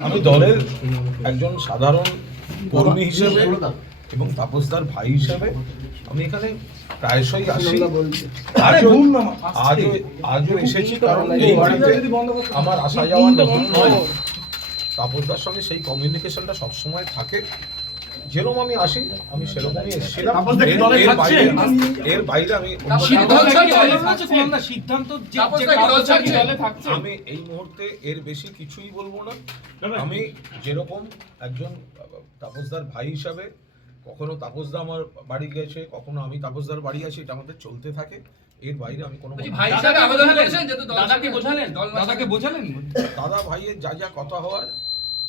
আমি দলের একজন সাধারণ কর্মী হিসেবে এবং তাপসদার ভাই হিসেবে আমি এখানে প্রায়শই আসি। আজও আজও এসেছি কারণ এই বাড়িতে আমার আসা যাওয়া নতুন নয়। তাপসদার সঙ্গে সেই কমিউনিকেশনটা সবসময় থাকে। যেরকম আমি আসি আমি সেরকমই এসেছিলাম। এর-? বাইরে আমি সিদ্ধান্ত? আমি এই মুহূর্তে এর বেশি কিছুই বলব না। আমি যেরকম একজন তাপসদার ভাই হিসাবে কখনো তাপসদা আমার বাড়ি গেছে কখনো আমি তাপসদার বাড়ি আছি এটা আমাদের চলতে থাকে। এর বাইরে আমি কোনো বলছি, ভাই হিসাবে আবেদন করেছেন যেহেতু দাদাকে বোঝালেন দাদাকে বোঝালেন। দাদা ভাইয়ের যা যা কথা হওয়ার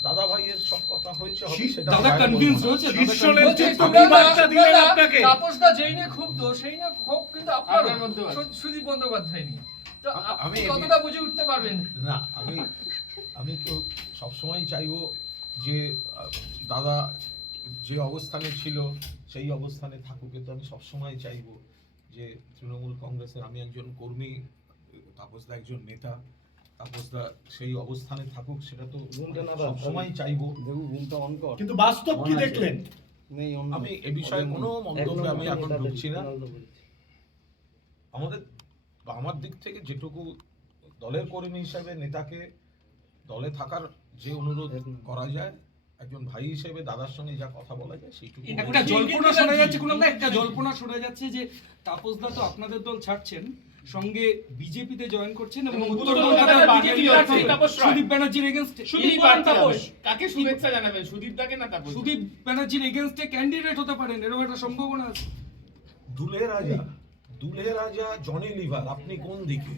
দাদা ভাইয়ের সব কথা হয়েছে দাদা কনভিন্স হয়েছে শীর্ষ নেতৃত্ব কি বার্তা দিলেন আপনাকে? তাপসদা যেই নিয়ে ক্ষুব্ধ, সেই নিয়ে ক্ষোভ কিন্তু আপনার মধ্যেও সুদীপ বন্দ্যোপাধ্যায় নিয়ে। তো আপনি আমি- কতটা বুঝে উঠতে পারবেন? না আমি আমি তো সবসময় চাইব যে দাদা যে অবস্থানে ছিল সেই অবস্থানে থাকুক। কিন্তু আমি সবসময় চাইব যে তৃণমূল কংগ্রেসের আমি একজন কর্মী তাপসদা একজন নেতা তাপসদা সেই অবস্থানে থাকুক সেটা তো সবসময় চাইব। কিন্তু বাস্তব কি দেখলেন? আমি এ বিষয়ে কোনো মন্তব্যে আমি এখন ঢুকছি না। আমাদের আমার দিক থেকে যেটুকু দলের কর্মী হিসেবে নেতাকে দলে থাকার যে অনুরোধ করা যায় একজন ভাই হিসেবে দাদার সঙ্গে যা কথা বলা যায় সেইটুকু একটা জল্পনা শোনা যাচ্ছে কোন একটা জল্পনা শোনা যাচ্ছে যে তাপসদা তো আপনাদের দল ছাড়ছেন সঙ্গে বিজেপিতে জয়েন করছেন এবং উত্তর কলকাতার কলকাতার বিজেপি BJP প্রার্থী তাপস সুদীপ ব্যানার্জির এগেনস্টে সুদীপ কাকে শুভেচ্ছা জানাবেন? সুদীপ দাকে না তাপস? সুদীপ ব্যানার্জির এগেনস্টে ক্যান্ডিডেট হতে পারেন এরকম একটা সম্ভাবনা আছে। দুলে রাজা দুলে রাজা জনি লিভার আপনি কোন দিকে?